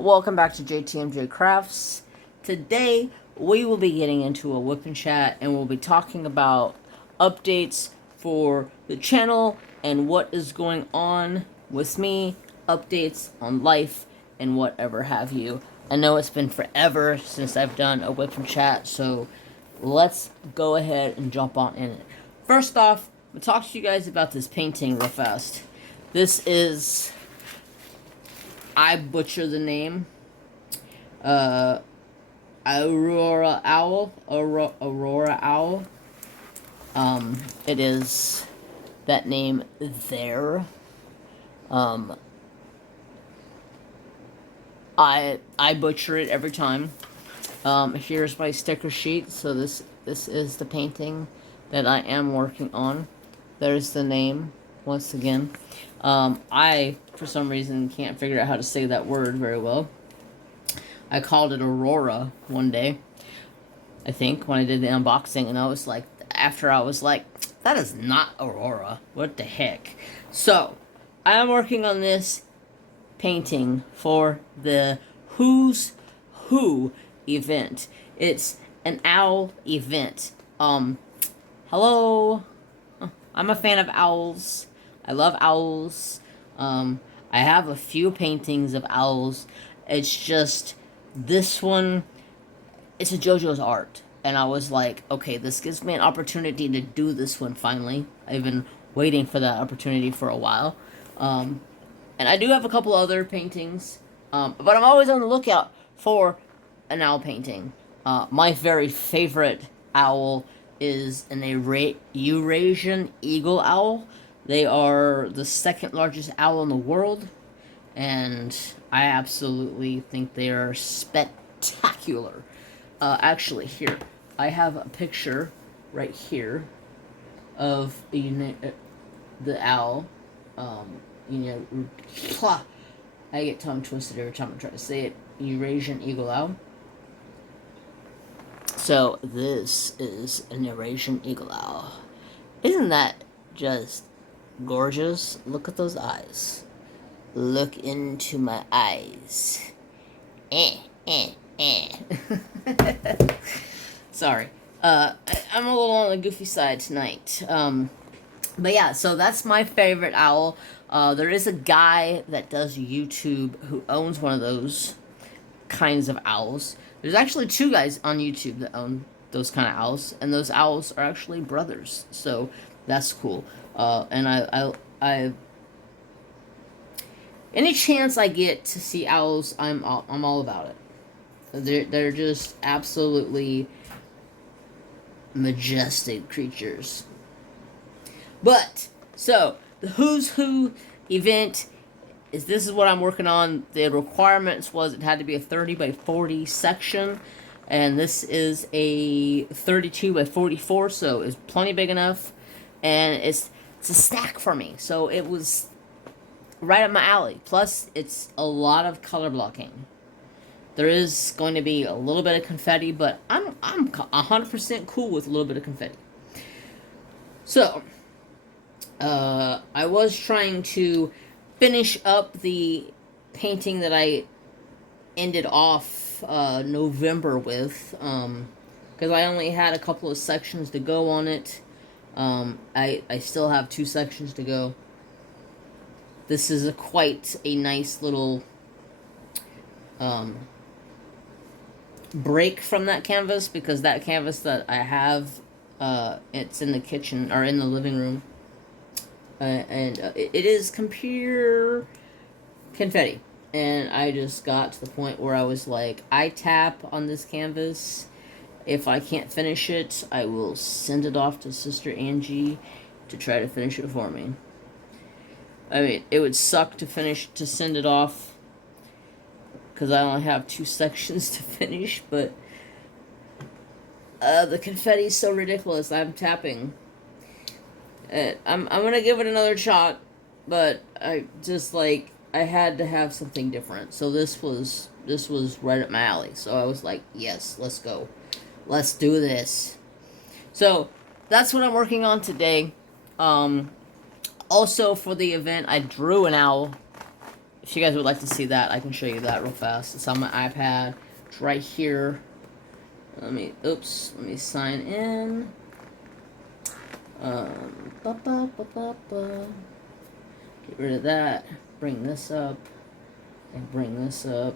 Welcome back to JTMJ Crafts. Today we will be getting into a whip and chat and we'll be talking about updates for the channel and what is going on with me, updates on life and whatever have you. I know it's been forever since I've done a whip and chat, so let's go ahead and jump on in it. First off, I'm going to talk to you guys about this painting real fast. This is... I butcher the name. Aurora Owl. Aurora Owl. It is that name there. I butcher it every time. Here's my sticker sheet. So this is the painting that I am working on. There's the name once again. I, for some reason, can't figure out how to say that word very well. I called it Aurora one day, I think, when I did the unboxing, and I was like, that is not Aurora. What the heck? So, I am working on this painting for the Who's Who event. It's an owl event. Hello. I'm a fan of owls. I love owls. I have a few paintings of owls. It's just, this one, it's a JoJo's art. And I was like, okay, this gives me an opportunity to do this one finally. I've been waiting for that opportunity for a while. And I do have a couple other paintings. But I'm always on the lookout for an owl painting. My very favorite owl is an Eurasian eagle owl. They are the second largest owl in the world, and I absolutely think they are spectacular. Actually, here, I have a picture right here of the owl. I get tongue twisted every time I try to say it. Eurasian eagle owl. So, this is an Eurasian eagle owl. Isn't that just gorgeous? Look at those eyes. Look into my eyes. Sorry. I'm a little on the goofy side tonight. But yeah, so that's my favorite owl. There is a guy that does YouTube who owns one of those kinds of owls. There's actually two guys on YouTube that own those kind of owls, and those owls are actually brothers. So that's cool. And I any chance I get to see owls, I'm all about it. They're just absolutely majestic creatures. But so the Who's Who event this is what I'm working on. The requirements was it had to be a 30 by 40 section, and this is a 32 by 44, so it's plenty big enough, and it's a stack for me, so it was right up my alley. Plus, it's a lot of color blocking. There is going to be a little bit of confetti, but I'm 100% cool with a little bit of confetti. So, I was trying to finish up the painting that I ended off November with, because I only had a couple of sections to go on it. I still have 2 sections to go. This is quite a nice little break from that canvas, because that canvas that I have, it's in the kitchen, or in the living room. It is pure confetti. And I just got to the point where I was like, I tap on this canvas. If I can't finish it, I will send it off to Sister Angie to try to finish it for me. I mean, it would suck to send it off, because I only have 2 sections to finish, but the confetti is so ridiculous. I'm tapping. I'm gonna give it another shot, but I had to have something different. So this was right up my alley. So I was like, yes, let's go. Let's do this. So that's what I'm working on today. Also for the event, I drew an owl. if you guys would like to see that, I can show you that real fast. It's on my iPad. It's right here. Let me sign in. Get rid of that. Bring this up. And bring this up.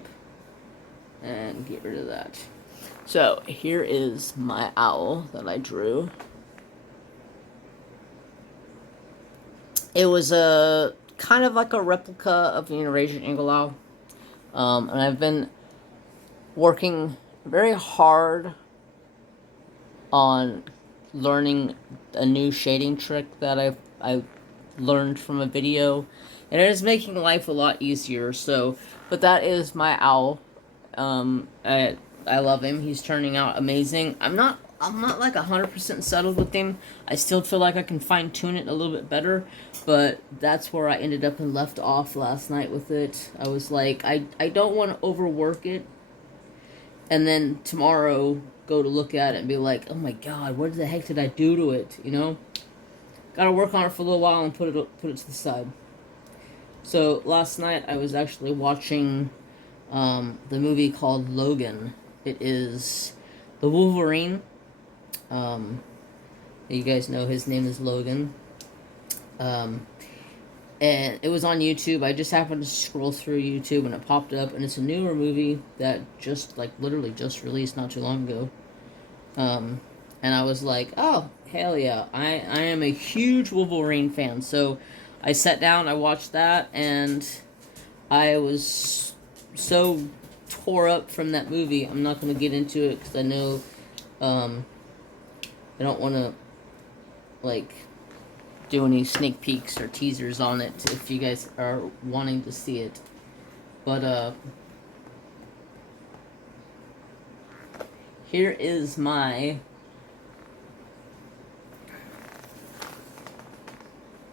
And get rid of that. So, here is my owl that I drew. It was a kind of like a replica of the Eurasian eagle owl. And I've been working very hard on learning a new shading trick that I learned from a video, and it is making life a lot easier. So, but that is my owl. I love him. He's turning out amazing. I'm not like 100% settled with him. I still feel like I can fine tune it a little bit better, but that's where I ended up and left off last night with it. I was like, I don't want to overwork it, and then tomorrow go to look at it and be like, oh my god, what the heck did I do to it? You know, gotta work on it for a little while and put it to the side. So last night I was actually watching the movie called Logan. It is the Wolverine. You guys know his name is Logan. And it was on YouTube. I just happened to scroll through YouTube and it popped up, and it's a newer movie that just, like, literally just released not too long ago. And I was like, oh, hell yeah. I am a huge Wolverine fan. So I sat down, I watched that, and I was so tore up from that movie. I'm not going to get into it because I know I don't want to, like, do any sneak peeks or teasers on it if you guys are wanting to see it. But here is my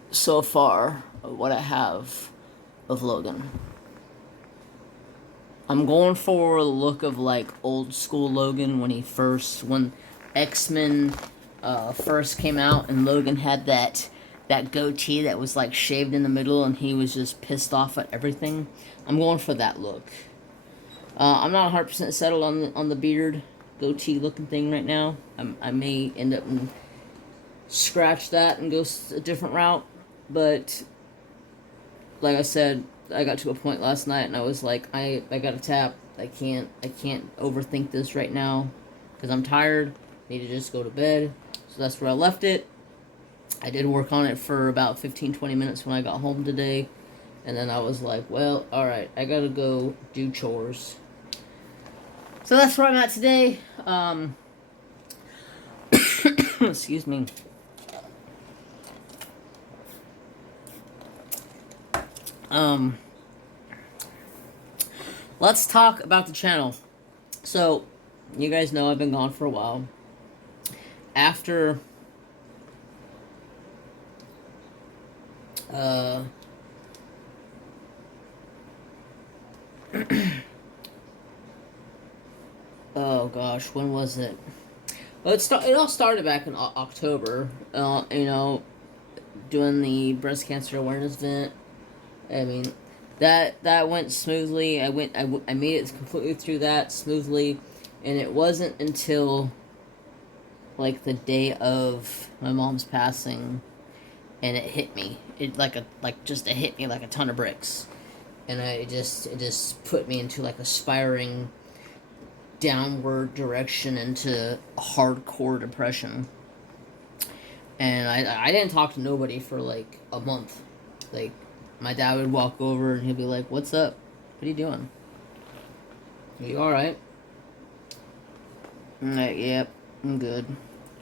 so far what I have of Logan. I'm going for the look of like old school Logan when X-Men first came out, and Logan had that goatee that was like shaved in the middle and he was just pissed off at everything. I'm going for that look. I'm not 100% settled on the beard goatee looking thing right now. I may end up and scratch that and go a different route, but like I said, I got to a point last night and I was like, I gotta tap. I can't overthink this right now because I'm tired. I need to just go to bed. So that's where I left it. I did work on it for about 15-20 minutes when I got home today, and then I was like, well, alright, I gotta go do chores. So that's where I'm at today. Excuse me. Let's talk about the channel. So, you guys know I've been gone for a while. After oh gosh, when was it? Well, it all started back in October. You know, doing the breast cancer awareness event. I mean, that went smoothly. I made it completely through that smoothly, and it wasn't until like the day of my mom's passing, and it hit me. It hit me like a ton of bricks, and it just put me into like a spiraling downward direction into hardcore depression. And I didn't talk to nobody for like a month. Like, my dad would walk over and he'd be like, "What's up? What are you doing? Are you alright?" I'm like, "Yep, I'm good."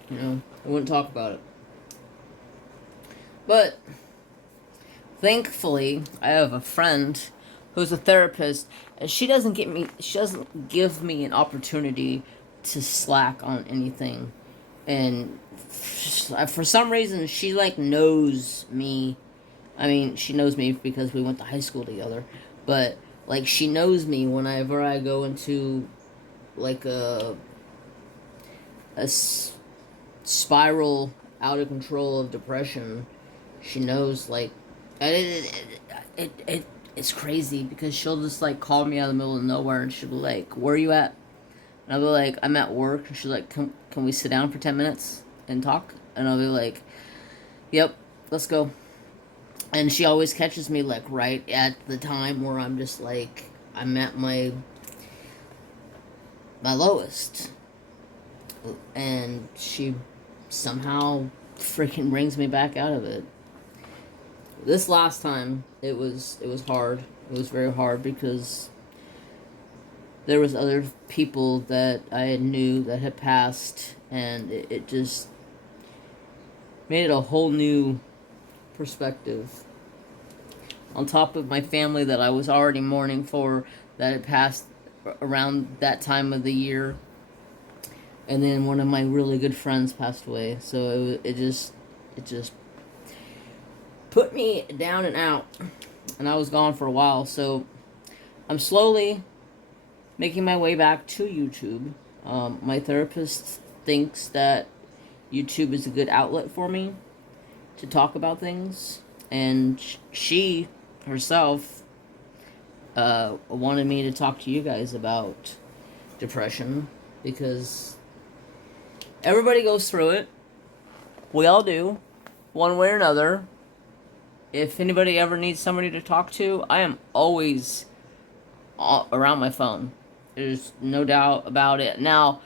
You know, I wouldn't talk about it. But thankfully, I have a friend who's a therapist, and she doesn't give me an opportunity to slack on anything. And for some reason, she like knows me. I mean, she knows me because we went to high school together, but like she knows me whenever I go into like a spiral out of control of depression. She knows, like, it it's crazy because she'll just like call me out of the middle of nowhere and she'll be like, "Where are you at?" And I'll be like, "I'm at work." And she's like, "Can we sit down for 10 minutes and talk?" And I'll be like, "Yep, let's go." And she always catches me like right at the time where I'm just like, I'm at my lowest. And she somehow freaking brings me back out of it. This last time it was hard. It was very hard because there was other people that I knew that had passed, and it just made it a whole new perspective. On top of my family that I was already mourning for that had passed around that time of the year, and then one of my really good friends passed away. So it just put me down and out, and I was gone for a while. So I'm slowly making my way back to YouTube. My therapist thinks that YouTube is a good outlet for me to talk about things, and she herself wanted me to talk to you guys about depression because everybody goes through it. We all do, one way or another. If anybody ever needs somebody to talk to, I am always around my phone. There's no doubt about it. Now,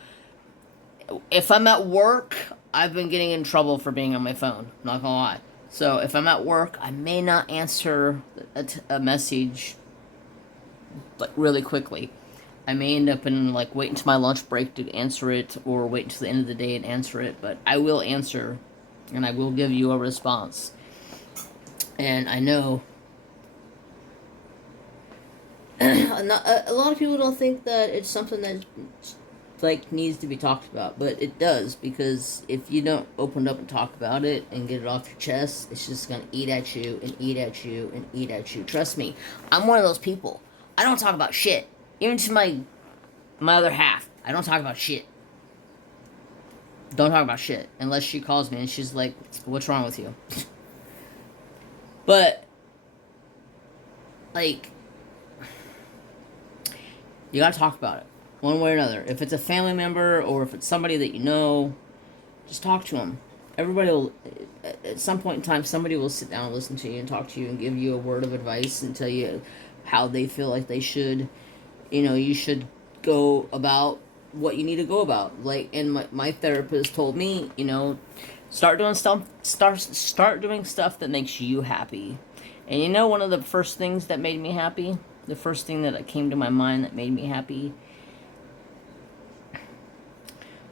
if I'm at work, I've been getting in trouble for being on my phone. Not gonna lie. So if I'm at work, I may not answer a message like really quickly. I may end up in like wait until my lunch break to answer it, or wait until the end of the day and answer it. But I will answer, and I will give you a response. And I know a lot of people don't think that it's something that like needs to be talked about, but it does, because if you don't open up and talk about it and get it off your chest, it's just gonna eat at you and eat at you and eat at you. Trust me, I'm one of those people. I don't talk about shit, even to my other half. I don't talk about shit. Don't talk about shit unless she calls me and she's like, "What's wrong with you?" But like, you gotta talk about it, one way or another. If it's a family member or if it's somebody that you know, just talk to them. Everybody will, at some point in time, somebody will sit down and listen to you and talk to you and give you a word of advice and tell you how they feel like they should, you should go about what you need to go about. Like, and my therapist told me, start doing stuff that makes you happy. And one of the first things that made me happy, the first thing that came to my mind that made me happy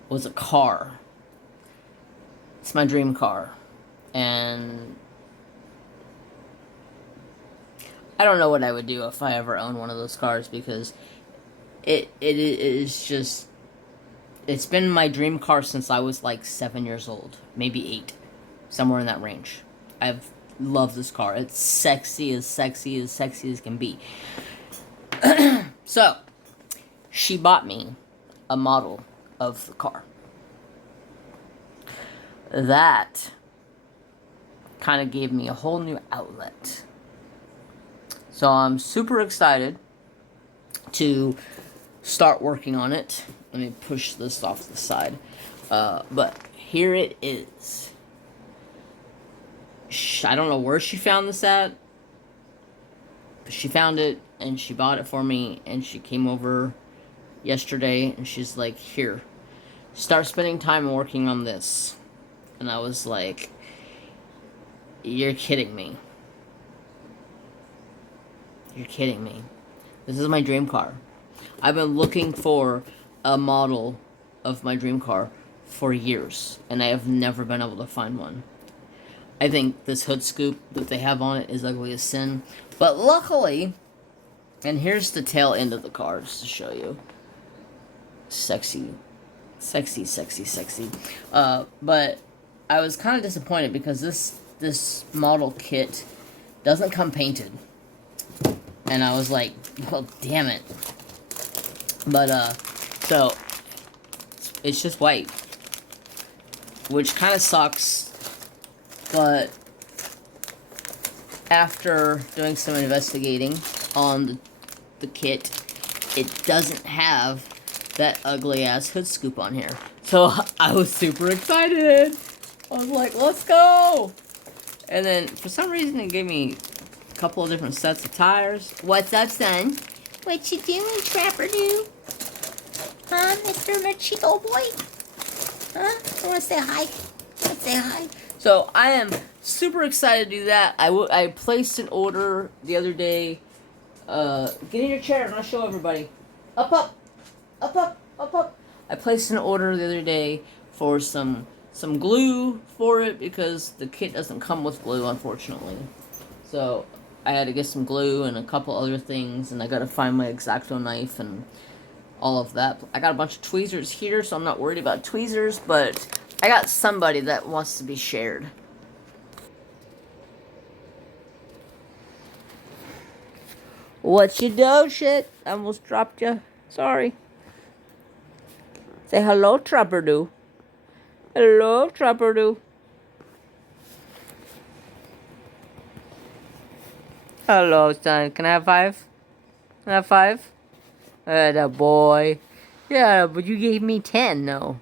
was a car. It's my dream car. And I don't know what I would do if I ever owned one of those cars, because it is just, it's been my dream car since I was like 7 years old, maybe 8, somewhere in that range. I've loved this car. It's sexy as can be. So, she bought me a model of the car. That kind of gave me a whole new outlet. So I'm super excited to start working on it. Let me push this off to the side. But here it is. I don't know where she found this at, but she found it and she bought it for me, and she came over yesterday and she's like, "Here, start spending time working on this." And I was like, "You're kidding me. You're kidding me. This is my dream car." I've been looking for a model of my dream car for years, and I have never been able to find one. I think this hood scoop that they have on it is ugly as sin. But luckily, and here's the tail end of the car just to show you. Sexy. But I was kind of disappointed because this model kit doesn't come painted. And I was like, well, damn it. But, so, it's just white. Which kind of sucks. But after doing some investigating on the kit, it doesn't have that ugly ass hood scoop on here. So I was super excited. I was like, let's go. And then for some reason it gave me a couple of different sets of tires. What's up, son? What you doing, Trapper Dude? Huh, Mr. Machito boy? Huh? You wanna say hi? Wanna say hi? So I am super excited to do that. I placed an order the other day. Get in your chair and I'll show everybody. Up, up, up, up, up, up. I placed an order the other day for some glue for it because the kit doesn't come with glue, unfortunately. So I had to get some glue and a couple other things, and I gotta find my X-Acto knife and all of that. I got a bunch of tweezers here, so I'm not worried about tweezers, but I got somebody that wants to be shared. What you do, shit? I almost dropped you. Sorry. Say hello, Trapper Do. Hello, Trapper Do. Hello, son. Can I have 5? Can I have 5? That boy. Yeah, but you gave me 10, no.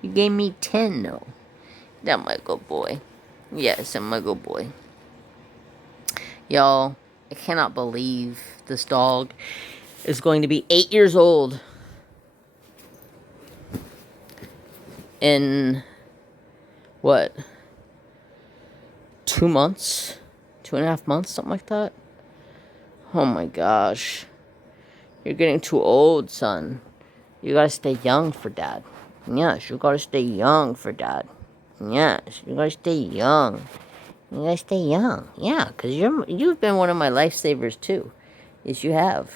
You gave me 10, no. That's my good boy. Yes, I'm my good boy. Y'all, I cannot believe this dog is going to be 8 years old in, what, 2 months? 2.5 months, something like that? Oh my gosh. You're getting too old, son. You gotta stay young for Dad. Yes, you gotta stay young for Dad. Yes, you gotta stay young. You gotta stay young. Yeah, because you've been one of my lifesavers too. Yes, you have.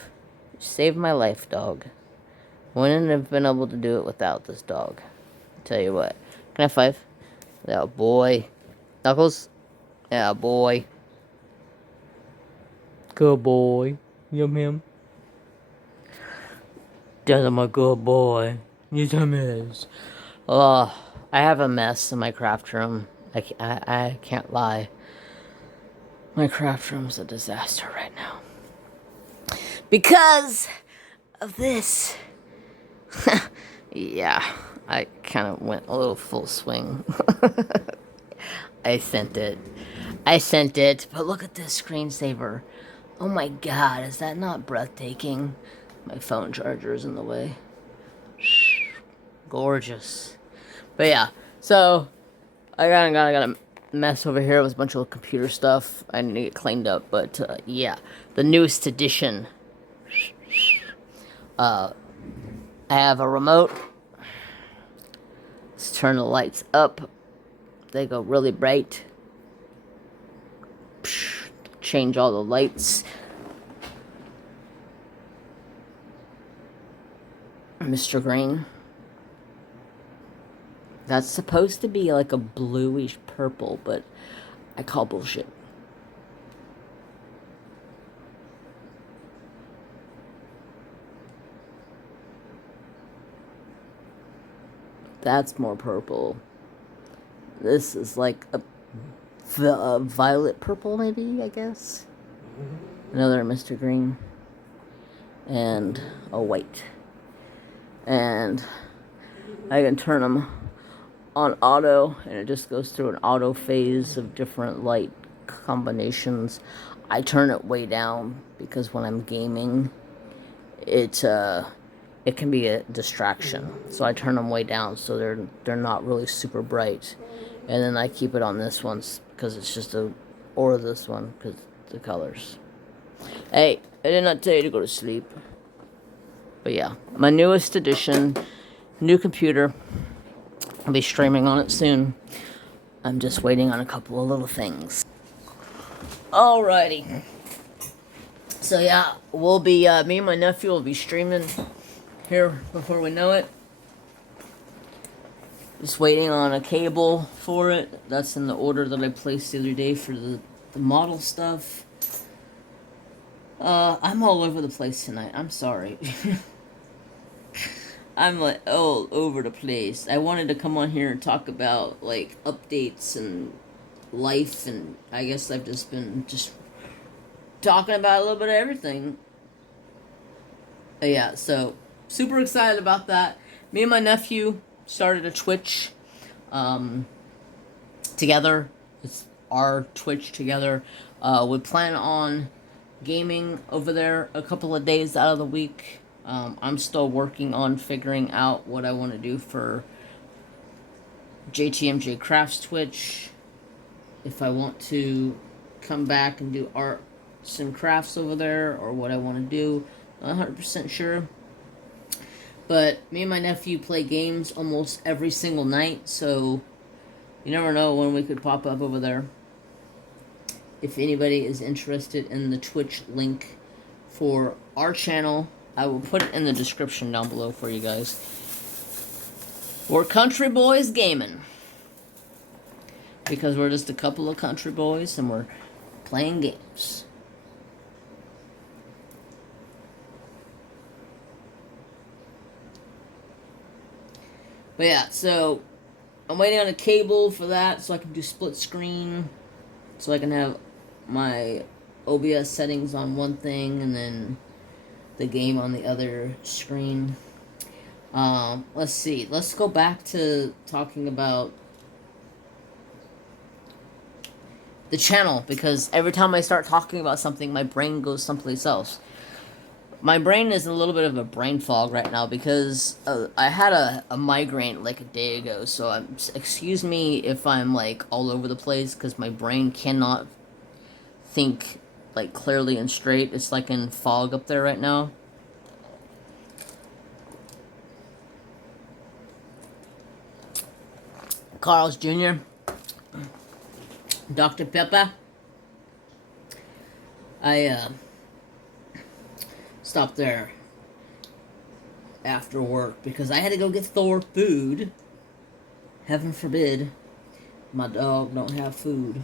You saved my life, dog. Wouldn't have been able to do it without this dog. I'll tell you what. Can I have 5? Yeah, boy. Knuckles? Yeah, boy. Good boy. Yum yum. That's my good boy. Yes, I is. Oh, I have a mess in my craft room. I can't lie. My craft room's a disaster right now. Because of this. Yeah, I kind of went a little full swing. I sent it. But look at this screensaver. Oh my god, is that not breathtaking? My phone charger is in the way. Gorgeous. But yeah, so I got a mess over here with a bunch of computer stuff. I need to get cleaned up, but yeah, the newest edition. I have a remote. Let's turn the lights up. They go really bright. Change all the lights. Mr. Green. That's supposed to be like a bluish purple, but I call bullshit. That's more purple. This is like a violet purple, maybe, I guess. Another Mr. Green. And a white. And I can turn them on auto, and it just goes through an auto phase of different light combinations. I turn it way down because when I'm gaming, it can be a distraction. So I turn them way down so they're not really super bright. And then I keep it on this one because it's just or this one because the colors. Hey, I did not tell you to go to sleep. But yeah, my newest edition, new computer. I'll be streaming on it soon. I'm just waiting on a couple of little things. Alrighty. So yeah, we'll be, me and my nephew will be streaming here before we know it. Just waiting on a cable for it. That's in the order that I placed the other day for the model stuff. I'm all over the place tonight. I'm sorry. I'm like all over the place. I wanted to come on here and talk about like updates and life, and I guess I've just been talking about a little bit of everything. But yeah, so super excited about that. Me and my nephew started a Twitch together. It's our Twitch together. We plan on gaming over there a couple of days out of the week. I'm still working on figuring out what I want to do for JTMJ Crafts Twitch. If I want to come back and do arts and crafts over there, or what I want to do. Not 100% sure. But me and my nephew play games almost every single night, so you never know when we could pop up over there. If anybody is interested in the Twitch link for our channel, I will put it in the description down below for you guys. We're Country Boys Gaming. Because we're just a couple of country boys and we're playing games. But yeah, so I'm waiting on a cable for that so I can do split screen. So I can have my OBS settings on one thing and then the game on the other screen. Let's see. Let's go back to talking about the channel, because every time I start talking about something, my brain goes someplace else. My brain is a little bit of a brain fog right now because I had a migraine like a day ago, so excuse me if I'm like all over the place because my brain cannot think like clearly and straight. It's like in fog up there right now. Carl's Jr., Dr. Pepper. I stopped there after work because I had to go get Thor food. Heaven forbid my dog don't have food.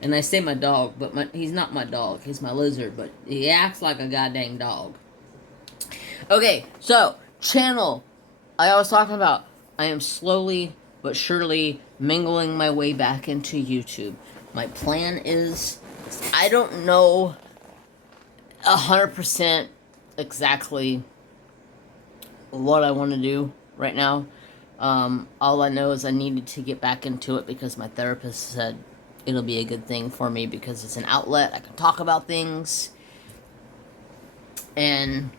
And I say my dog, but he's not my dog. He's my lizard, but he acts like a goddamn dog. Okay, so channel. I was talking about I am slowly but surely mingling my way back into YouTube. My plan is, I don't know 100% exactly what I want to do right now. All I know is I needed to get back into it because my therapist said it'll be a good thing for me because it's an outlet. I can talk about things. And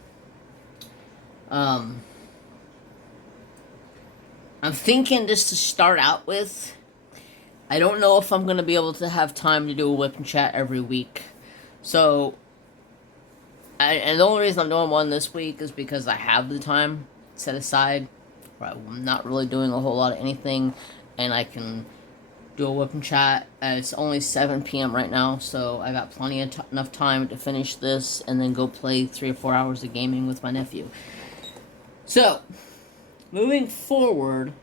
I'm thinking just to start out with, I don't know if I'm going to be able to have time to do a whip and chat every week. So, and the only reason I'm doing one this week is because I have the time set aside. I'm not really doing a whole lot of anything, and I can do a whip and chat. It's only 7 p.m. right now, so I got plenty of enough time to finish this and then go play 3 or 4 hours of gaming with my nephew. So, moving forward,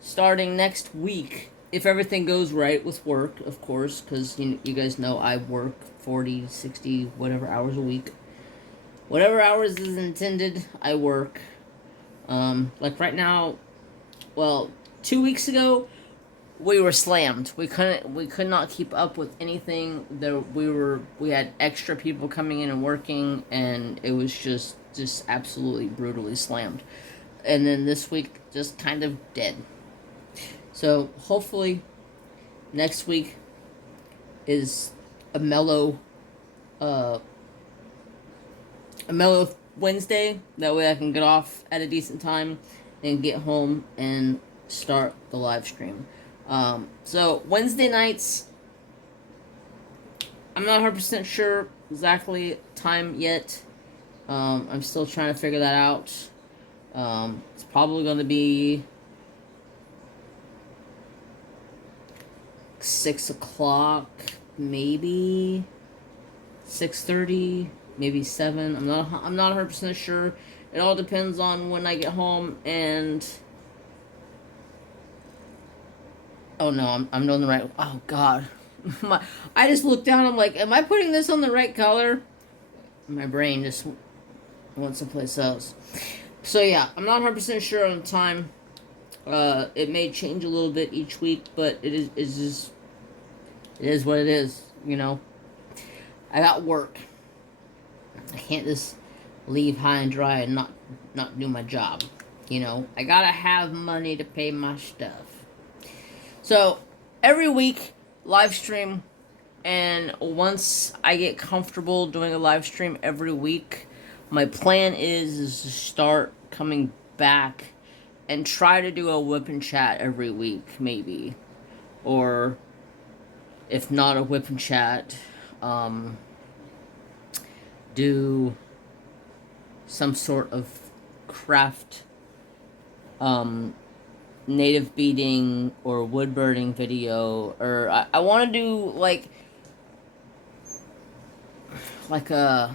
starting next week, if everything goes right with work, of course, because you guys know I work 40, 60, whatever hours a week. Whatever hours is intended, I work. Like right now, well, 2 weeks ago, we were slammed. We could not keep up with anything. We had extra people coming in and working, and it was just absolutely brutally slammed. And then this week, just kind of dead. So hopefully, next week is a mellow Wednesday. That way I can get off at a decent time and get home and start the live stream. So Wednesday nights, I'm not 100% sure exactly time yet. I'm still trying to figure that out. It's probably going to be 6 o'clock, maybe 6:30, maybe 7. I'm not 100% sure. It all depends on when I get home and. Oh no, I'm doing the right. Oh God, I just looked down. I'm like, am I putting this on the right color? My brain just went someplace else. So yeah, I'm not 100% sure on the time. It may change a little bit each week, but it's just It is what it is, you know. I got work. I can't just leave high and dry and not do my job. You know, I gotta have money to pay my stuff. So every week, live stream, and once I get comfortable doing a live stream every week, my plan is to start coming back and try to do a whip and chat every week, maybe, or if not a whip and chat, do some sort of craft, native beading or wood burning video, or I want to do like the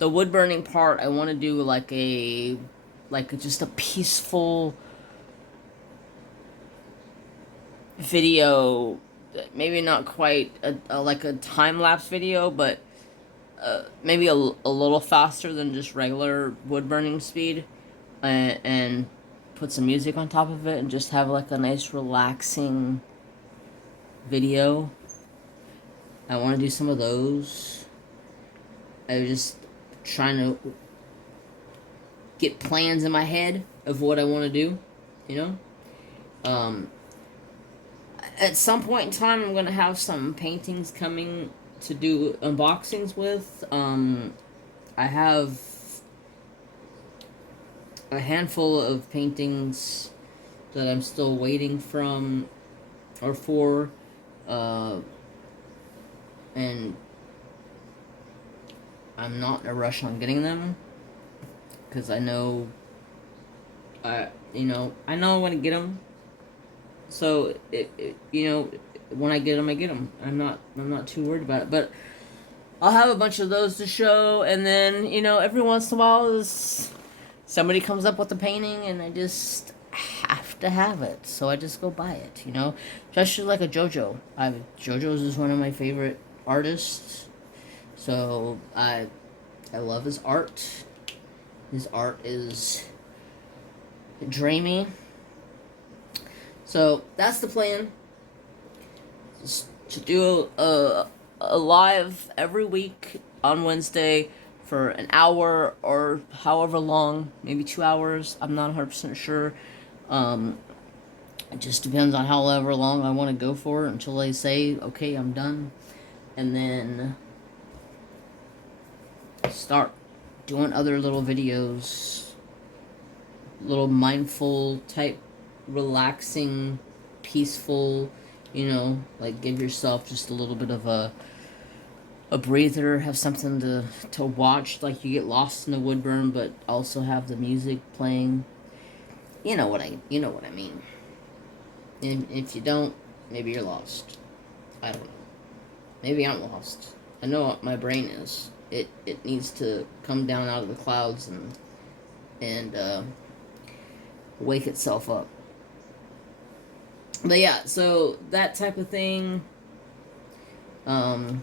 wood burning part. I want to do like just a peaceful video, maybe not quite like a time-lapse video, but maybe a little faster than just regular wood burning speed, and put some music on top of it and just have like a nice relaxing video. I want to do some of those. I was just trying to get plans in my head of what I want to do, you know. At some point in time, I'm gonna have some paintings coming to do unboxings with. I have a handful of paintings that I'm still waiting from or for, and I'm not in a rush on getting them because I know I know I'm gonna get them. So when I get them, I get them. I'm not too worried about it. But I'll have a bunch of those to show, and then every once in a while, somebody comes up with a painting, and I just have to have it. So I just go buy it. Especially like a JoJo. JoJo's is one of my favorite artists. So I love his art. His art is dreamy. So that's the plan. Just to do a live every week on Wednesday for an hour or however long, maybe 2 hours. I'm not 100% sure. It just depends on however long I want to go for until they say, okay, I'm done. And then start doing other little videos, little mindful type, relaxing, peaceful, like give yourself just a little bit of a breather, have something to watch, like you get lost in the woodburn, but also have the music playing. You know what I mean. And if you don't, maybe you're lost. I don't know. Maybe I'm lost. I know what my brain is. It needs to come down out of the clouds and wake itself up. But yeah, so that type of thing. And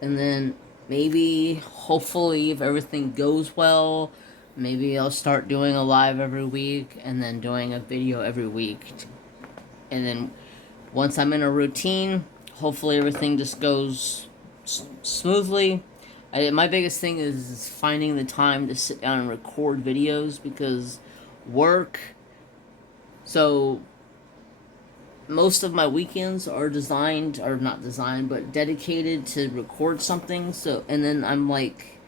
then maybe, hopefully, if everything goes well, maybe I'll start doing a live every week and then doing a video every week. And then once I'm in a routine, hopefully everything just goes smoothly. My biggest thing is finding the time to sit down and record videos because work. So most of my weekends are not designed, but dedicated to record something. So, and then I'm like,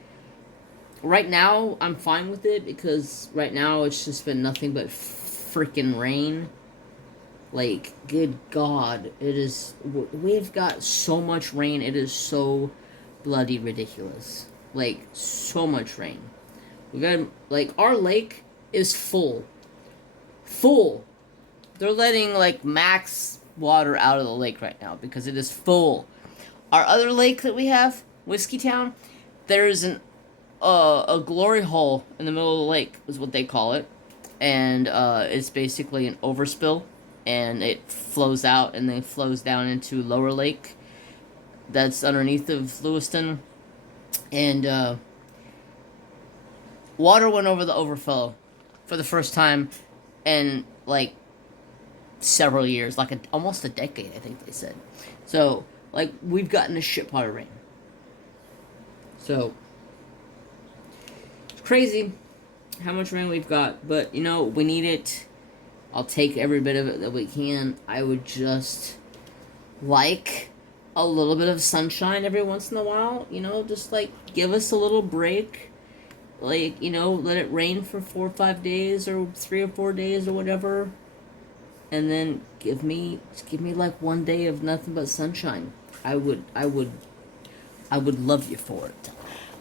right now I'm fine with it because right now it's just been nothing but freaking rain. Like, good God, we've got so much rain, it is so bloody ridiculous. Like, so much rain. We got, like, our lake is full. Full. They're letting, like, max water out of the lake right now because it is full. Our other lake that we have, Whiskey Town, there's a glory hole in the middle of the lake, is what they call it. And it's basically an overspill. And it flows out and then flows down into Lower Lake that's underneath of Lewiston. And water went over the overflow for the first time. And, like, several years, like almost a decade, I think they said. So, like, we've gotten a shit pot of rain. So, it's crazy how much rain we've got, but you know, we need it. I'll take every bit of it that we can. I would just like a little bit of sunshine every once in a while, you know, just like give us a little break. Like, you know, let it rain for 4 or 5 days or 3 or 4 days or whatever. And then give me like 1 day of nothing but sunshine. I would love you for it.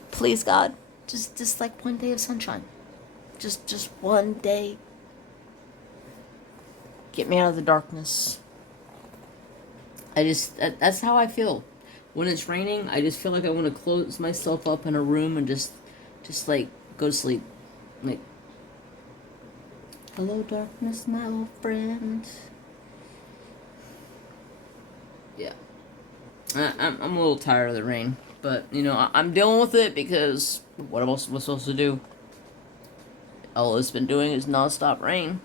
Please, God, just like 1 day of sunshine. Just 1 day. Get me out of the darkness. That's how I feel. When it's raining, I just feel like I want to close myself up in a room and just like go to sleep. Like, hello darkness, my old friend. Yeah. I'm a little tired of the rain. But, you know, I'm dealing with it because what else am I supposed to do? All it's been doing is nonstop rain.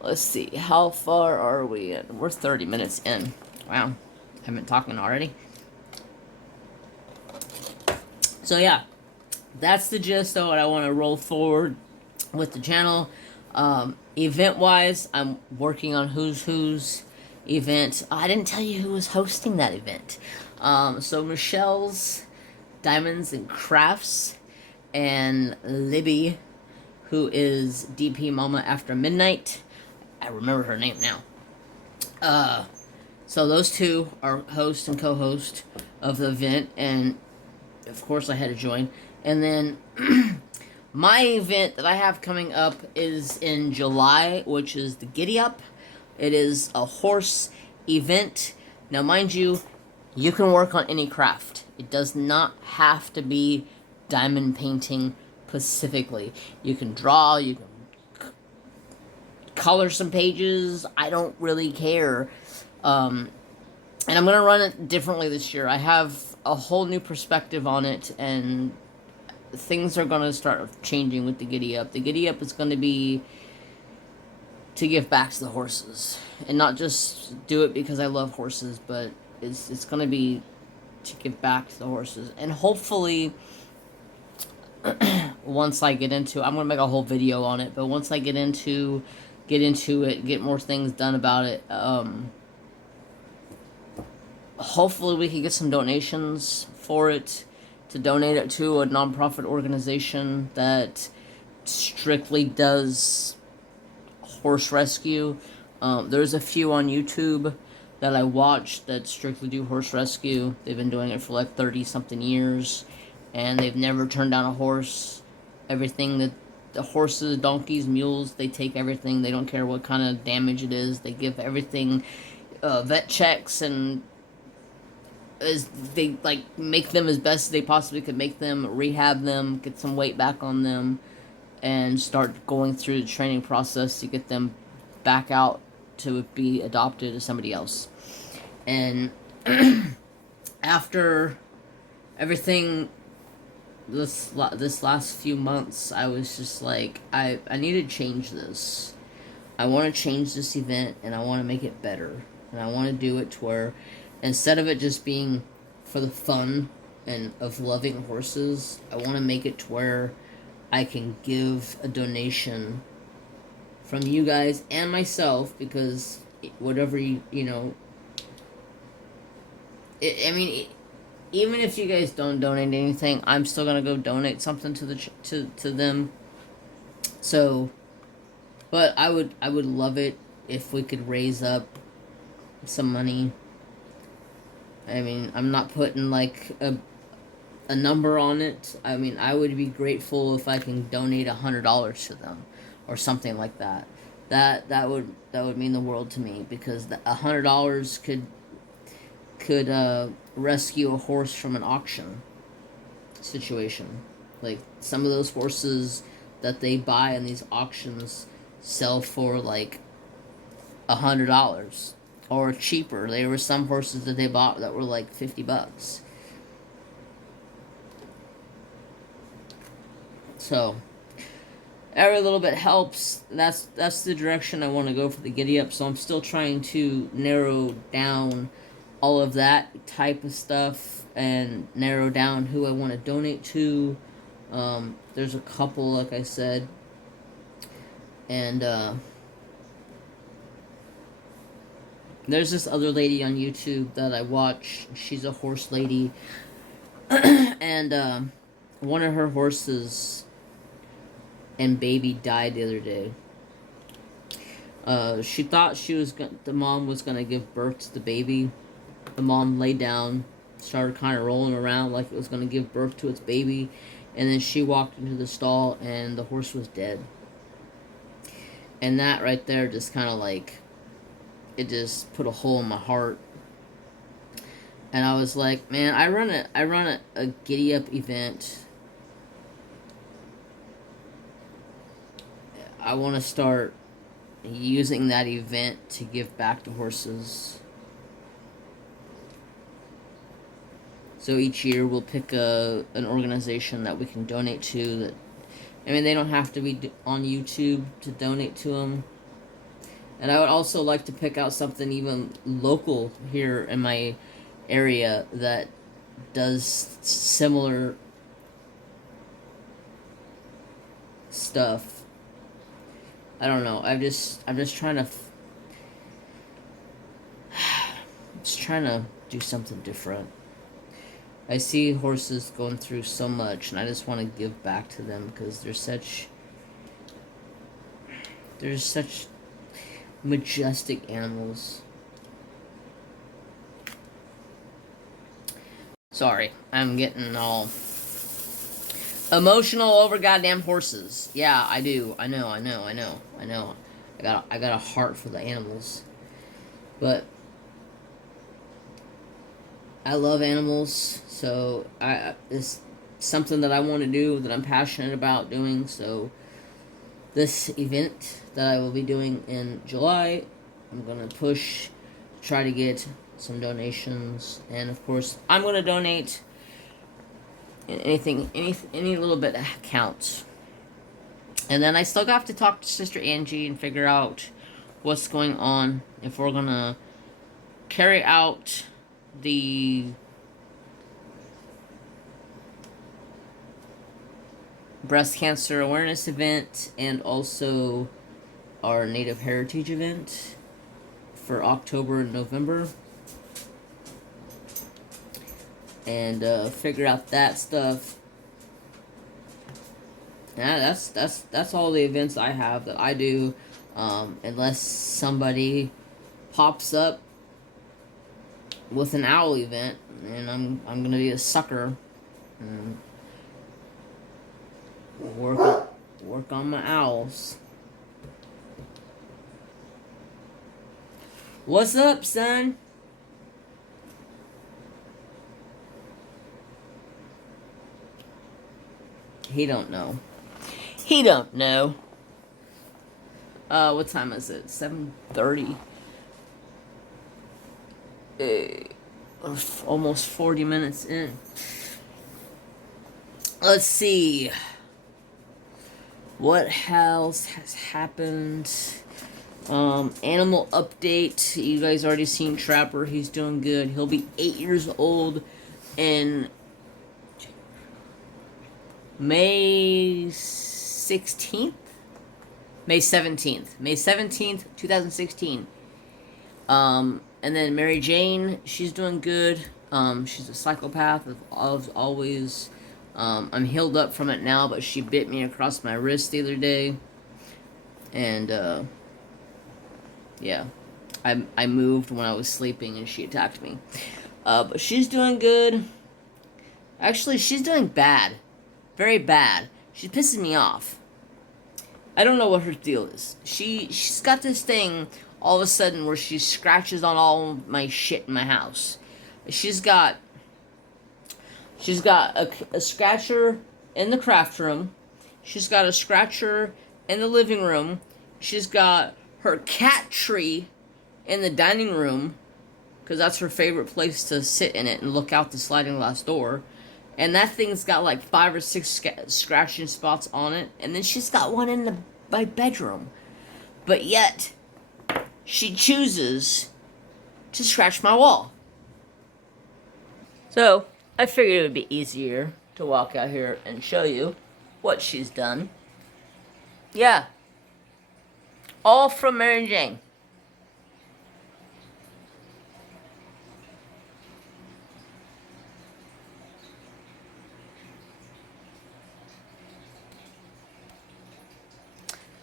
Let's see, how far are we in? We're 30 minutes in. Wow, I've been talking already. So yeah, that's the gist of what I want to roll forward with the channel. Event-wise, I'm working on Who's Who's event. I didn't tell you who was hosting that event. So Michelle's Diamonds and Crafts and Libby, who is DP Momma After Midnight. I remember her name now. So those two are host and co-host of the event, and of course I had to join. And then my event that I have coming up is in July, which is the Giddy Up. It is a horse event. Now, mind you, you can work on any craft. It does not have to be diamond painting specifically. You can draw, you can color some pages. I don't really care. And I'm going to run it differently this year. I have a whole new perspective on it, and things are going to start changing with the Giddy Up. The Giddy Up is going to be to give back to the horses. And not just do it because I love horses, but it's going to be to give back to the horses. And hopefully, once I get into, I'm going to make a whole video on it, but once I get into it, get more things done about it, hopefully we can get some donations for it, to donate it to a nonprofit organization that strictly does horse rescue. There's a few on YouTube that I watch that strictly do horse rescue. They've been doing it for like 30-something years, and they've never turned down a horse. Everything that the horses, donkeys, mules, they take everything. They don't care what kind of damage it is. They give everything vet checks, and as they like make them as best as they possibly could make them, rehab them, get some weight back on them, and start going through the training process to get them back out to be adopted as somebody else. And after everything this last few months, I was just like, I need to change this. I want to change this event, and I want to make it better. And I want to do it to where, instead of it just being for the fun and of loving horses, I want to make it to where I can give a donation from you guys and myself, because whatever you know, even if you guys don't donate anything, I'm still gonna go donate something to to them. So, but I would love it if we could raise up some money. I mean, I'm not putting like a number on it. I mean, I would be grateful if I can donate $100 to them, or something like that. That would mean the world to me, because $100 could rescue a horse from an auction situation. Like, some of those horses that they buy in these auctions sell for like $100 or cheaper. There were some horses that they bought that were like $50. So every little bit helps. That's the direction I want to go for the giddy up. So I'm still trying to narrow down all of that type of stuff and narrow down who I want to donate to. There's a couple, like I said, and there's this other lady on YouTube that I watch. She's a horse lady, and one of her horses and baby died the other day. She thought the mom was gonna give birth to the baby. The mom laid down, started kind of rolling around like it was gonna give birth to its baby, and then she walked into the stall and the horse was dead. And that right there just kind of like, it just put a hole in my heart. And I was like, man, I run a giddy up event. I want to start using that event to give back to horses. So each year we'll pick an organization that we can donate to. That, I mean, they don't have to be on YouTube to donate to them. And I would also like to pick out something even local here in my area that does similar stuff. I don't know. I'm just trying to do something different. I see horses going through so much, and I just want to give back to them because they're such majestic animals. Sorry, I'm getting all emotional over goddamn horses. Yeah, I do. I know. I got a heart for the animals. But I love animals, so it's something that I want to do, that I'm passionate about doing. So this event that I will be doing in July, I'm going to push to try to get some donations, and of course I'm going to donate anything, any little bit counts. And then I still have to talk to Sister Angie and figure out what's going on, if we're going to carry out the breast cancer awareness event and also our Native Heritage event for October and November, and figure out that stuff. Yeah, that's all the events I have that I do, unless somebody pops up with an owl event, and I'm gonna be a sucker and work on my owls. What's up, son? He don't know. He don't know. What time is it? 7:30. Almost 40 minutes in. Let's see. What else has happened? Animal update. You guys already seen Trapper. He's doing good. He'll be 8 years old in May 16th? May 17th. May 17th, 2016. And then Mary Jane, she's doing good. She's a psychopath, as always. I'm healed up from it now, but she bit me across my wrist the other day. And, yeah. I moved when I was sleeping and she attacked me. But she's doing good. Actually, she's doing bad. Very bad. She's pissing me off. I don't know what her deal is. She's got this thing all of a sudden where she scratches on all my shit in my house. She's got a scratcher in the craft room. She's got a scratcher in the living room. She's got her cat tree in the dining room, because that's her favorite place to sit in it and look out the sliding glass door. And that thing's got like 5 or 6 scratching spots on it. And then she's got one in my bedroom. But yet, she chooses to scratch my wall. So, I figured it would be easier to walk out here and show you what she's done. Yeah. All from Mary Jane.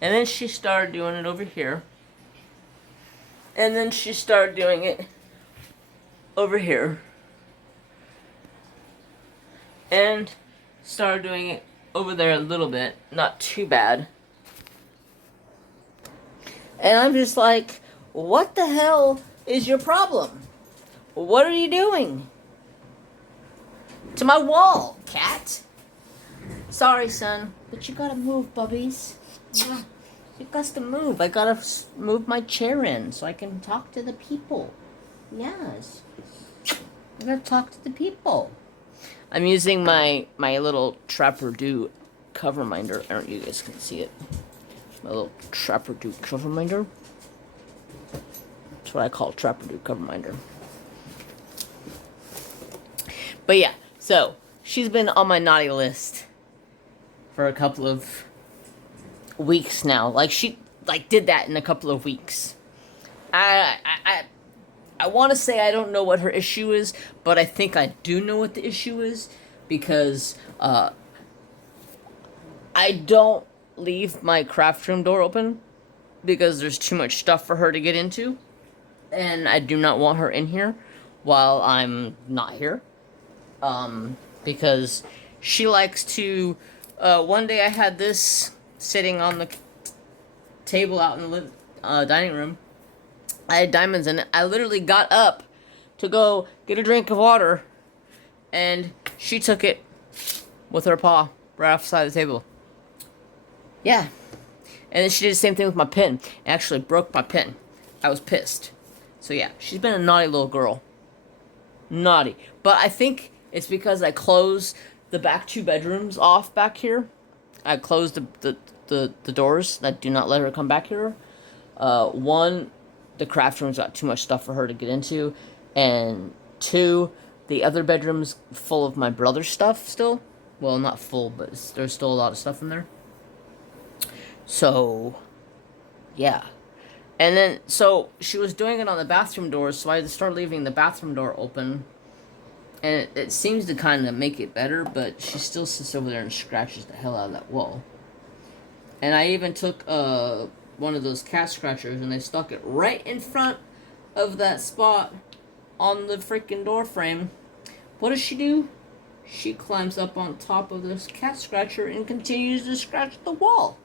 And then she started doing it over here. And then she started doing it over here. And started doing it over there a little bit. Not too bad. And I'm just like, what the hell is your problem? What are you doing to my wall, cat? Sorry, son, but you gotta move, bubbies. Yeah, you got to move. I gotta move my chair in so I can talk to the people. Yes, I gotta talk to the people. I'm using my little Trapper Do cover minder. I don't know if you guys can see it. My little Trapper Do cover minder. That's what I call Trapper Do cover minder. But yeah, so she's been on my naughty list for a couple of weeks now. Like she did that in a couple of weeks. I want to say I don't know what her issue is, but I think I do know what the issue is because I don't leave my craft room door open because there's too much stuff for her to get into, and I do not want her in here while I'm not here. Because she likes to. One day I had this sitting on the table out in the dining room. I had diamonds in it. I literally got up to go get a drink of water, and she took it with her paw right off the side of the table. Yeah. And then she did the same thing with my pen. Actually broke my pen. I was pissed. So yeah, she's been a naughty little girl. Naughty. But I think it's because I closed the back 2 bedrooms off back here. I closed the doors that do not let her come back here. One, the craft room's got too much stuff for her to get into. And 2, the other bedroom's full of my brother's stuff still. Well, not full, but there's still a lot of stuff in there. So, yeah. And then, so, she was doing it on the bathroom doors, so I had to start leaving the bathroom door open. And it seems to kind of make it better, but she still sits over there and scratches the hell out of that wall. And I even took one of those cat scratchers and I stuck it right in front of that spot on the freaking door frame. What does she do? She climbs up on top of this cat scratcher and continues to scratch the wall.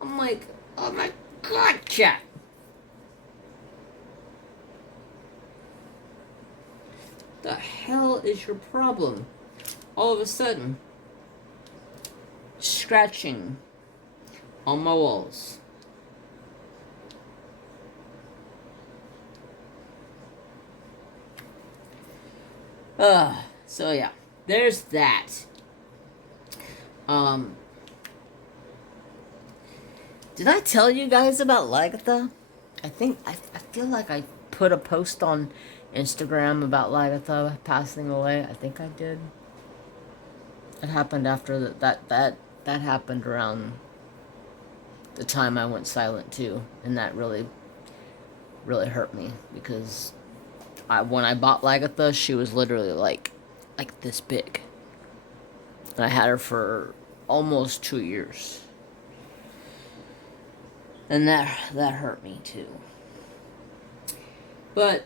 I'm like, oh my god, cat. The hell is your problem? All of a sudden, scratching on my walls. So yeah, there's that. Did I tell you guys about Lagatha? I feel like I put a post on Instagram about Lagatha passing away. I think I did. It happened after that happened around the time I went silent too, and that really hurt me because when I bought Lagatha, she was literally like this big, and I had her for almost 2 years, and that hurt me too. But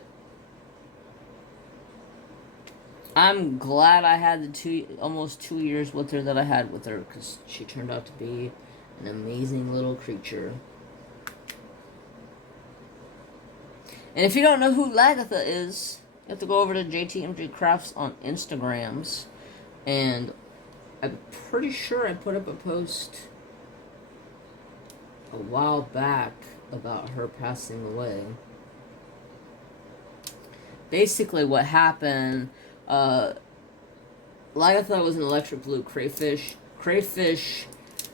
I'm glad I had the almost 2 years with her that I had with her, because she turned out to be an amazing little creature. And if you don't know who Lagatha is, you have to go over to JTMJ Crafts on Instagrams. And I'm pretty sure I put up a post a while back about her passing away. Basically what happened, like I thought it was an electric blue crayfish. Crayfish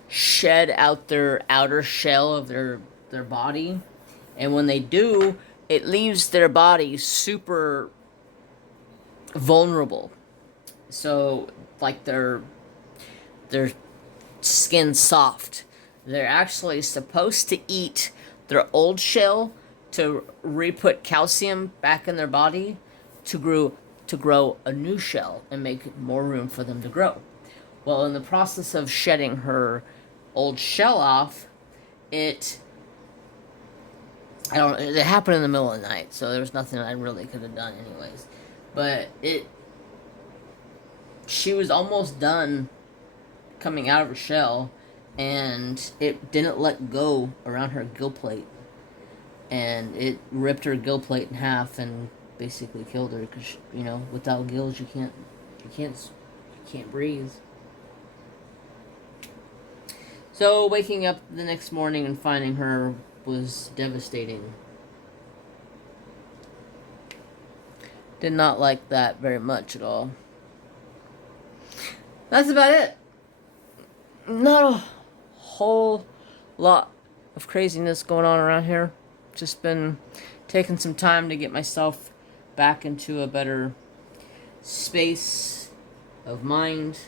shed out their outer shell of their body, and when they do, it leaves their body super vulnerable. So, like their skin soft. They're actually supposed to eat their old shell to re-put calcium back in their body to grow a new shell and make more room for them to grow. Well, in the process of shedding her old shell off, it happened in the middle of the night, so there was nothing I really could have done anyways. But she was almost done coming out of her shell, and it didn't let go around her gill plate, and it ripped her gill plate in half and basically killed her because without gills you can't breathe. So waking up the next morning and finding her was devastating. Did not like that very much at all. That's about it. Not a whole lot of craziness going on around here. Just been taking some time to get myself back into a better space of mind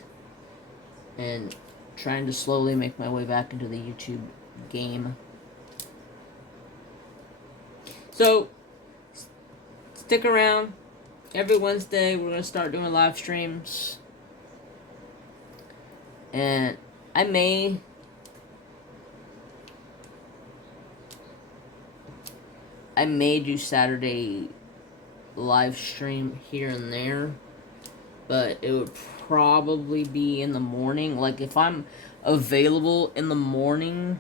and trying to slowly make my way back into the YouTube game. So, stick around. Every Wednesday, we're going to start doing live streams. And I may do Saturday live stream here and there, but it would probably be in the morning. Like, if I'm available in the morning,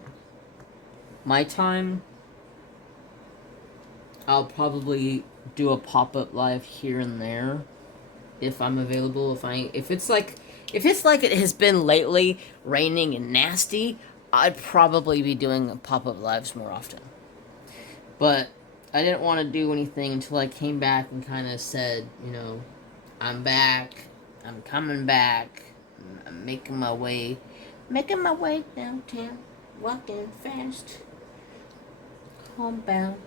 my time, I'll probably do a pop-up live here and there if I'm available. If it's like it has been lately, raining and nasty, I'd probably be doing pop-up lives more often. But I didn't want to do anything until I came back and kind of said, I'm back, I'm coming back, I'm making my way downtown, walking fast, homebound.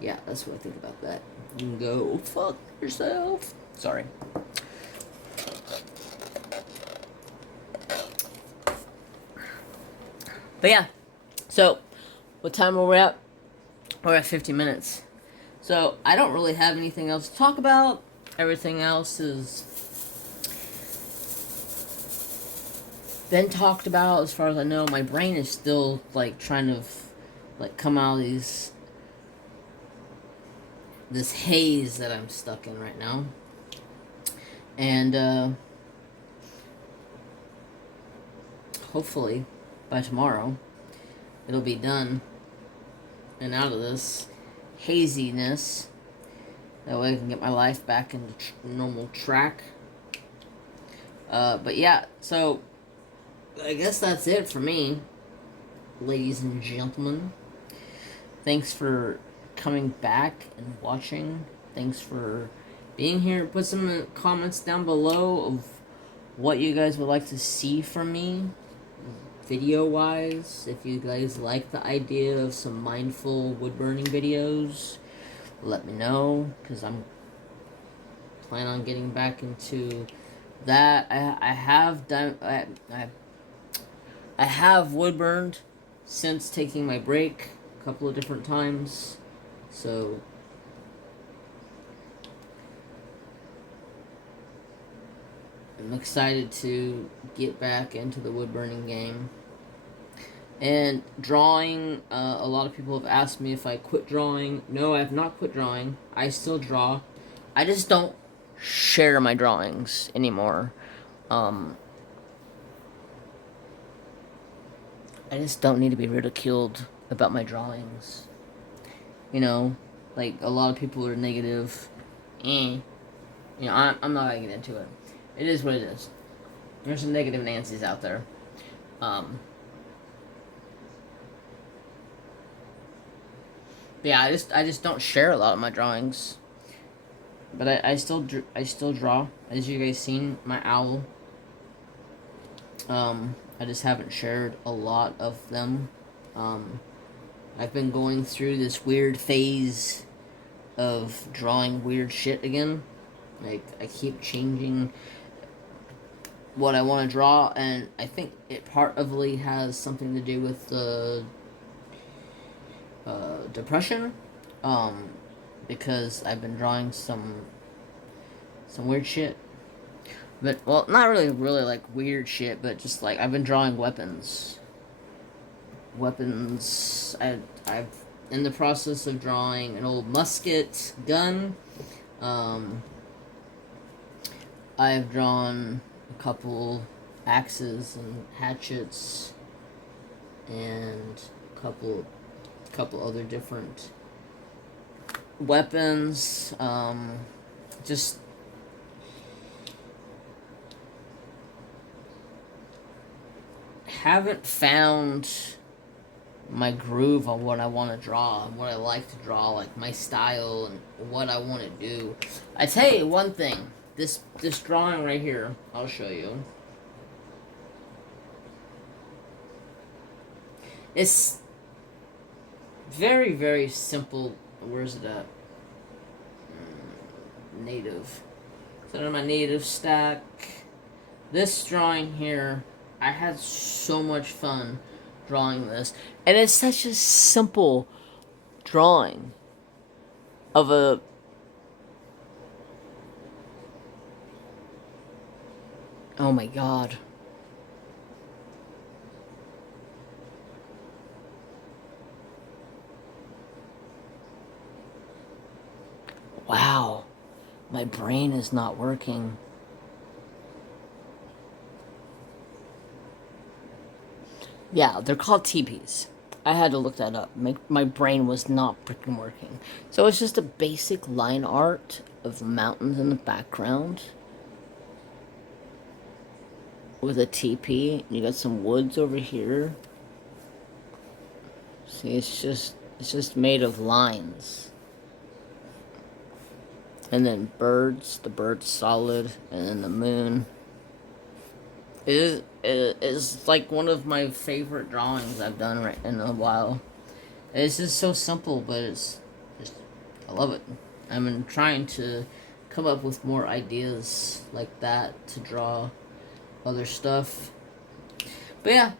Yeah, that's what I think about that. You can go fuck yourself. Sorry. But yeah, so what time are we at? We're at 50 minutes. So I don't really have anything else to talk about. Everything else is been talked about as far as I know. My brain is still like trying to come out of this haze that I'm stuck in right now. And hopefully by tomorrow it'll be done and out of this haziness. That way I can get my life back into normal track. But yeah, so I guess that's it for me, ladies and gentlemen. Thanks for coming back and watching. Thanks for being here. Put some comments down below of what you guys would like to see from me, video-wise. If you guys like the idea of some mindful wood-burning videos, let me know, because I'm planning on getting back into that. I have done... I have wood burned since taking my break a couple of different times, so I'm excited to get back into the wood burning game. And drawing, a lot of people have asked me if I quit drawing. No, I have not quit drawing. I still draw. I just don't share my drawings anymore. I just don't need to be ridiculed about my drawings. Like a lot of people are negative. I'm not gonna get into it. It is what it is. There's some negative Nancy's out there. yeah, I just don't share a lot of my drawings. But I still draw. As you guys seen, my owl. I just haven't shared a lot of them. I've been going through this weird phase of drawing weird shit again. Like, I keep changing what I want to draw, and I think it partly has something to do with the depression. Because I've been drawing some weird shit. But, well, not really like weird shit, but just like I've been drawing weapons. I've in the process of drawing an old musket gun. I've drawn a couple axes and hatchets and a couple other different weapons. Just haven't found my groove on what I want to draw and what I like to draw, like my style and what I want to do. I tell you one thing, this drawing right here, I'll show you. It's very, very simple. Where's it at? Native. So in my native stack. This drawing here, I had so much fun drawing this. And it's such a simple drawing of a... Oh my god. Wow. My brain is not working. Yeah, they're called teepees. I had to look that up. My brain was not freaking working. So it's just a basic line art of the mountains in the background with a teepee. You got some woods over here. See, it's just made of lines. And then birds, the bird's solid, and then the moon. It is like one of my favorite drawings I've done right in a while. It's just so simple, but it's just, I love it. I've been trying to come up with more ideas like that to draw other stuff. But yeah,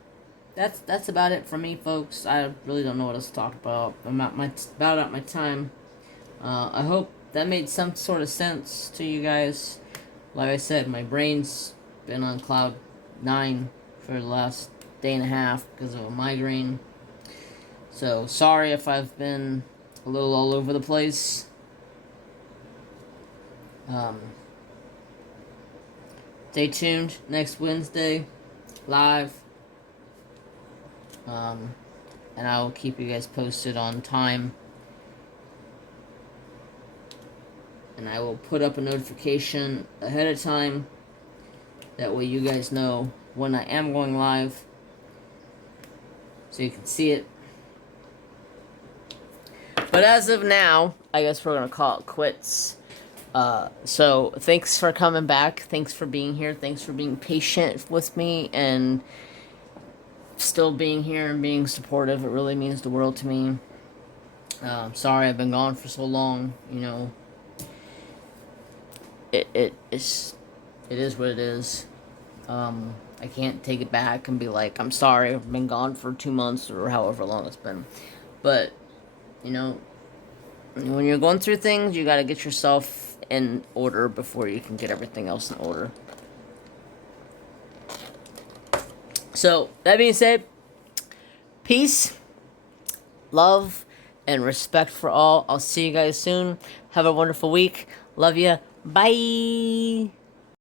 that's about it for me, folks. I really don't know what else to talk about. I'm about at my time. I hope that made some sort of sense to you guys. Like I said, my brain's been on cloud 9 for the last day and a half because of a migraine. So sorry if I've been a little all over the place. Stay tuned next Wednesday live. And I will keep you guys posted on time. And I will put up a notification ahead of time. That way you guys know when I am going live. So you can see it. But as of now, I guess we're going to call it quits. So thanks for coming back. Thanks for being here. Thanks for being patient with me. And still being here and being supportive. It really means the world to me. Sorry I've been gone for so long. You know. It is what it is. I can't take it back and be like, I'm sorry, I've been gone for 2 months or however long it's been. But, you know, when you're going through things, you gotta get yourself in order before you can get everything else in order. So, that being said, peace, love, and respect for all. I'll see you guys soon. Have a wonderful week. Love ya. Bye.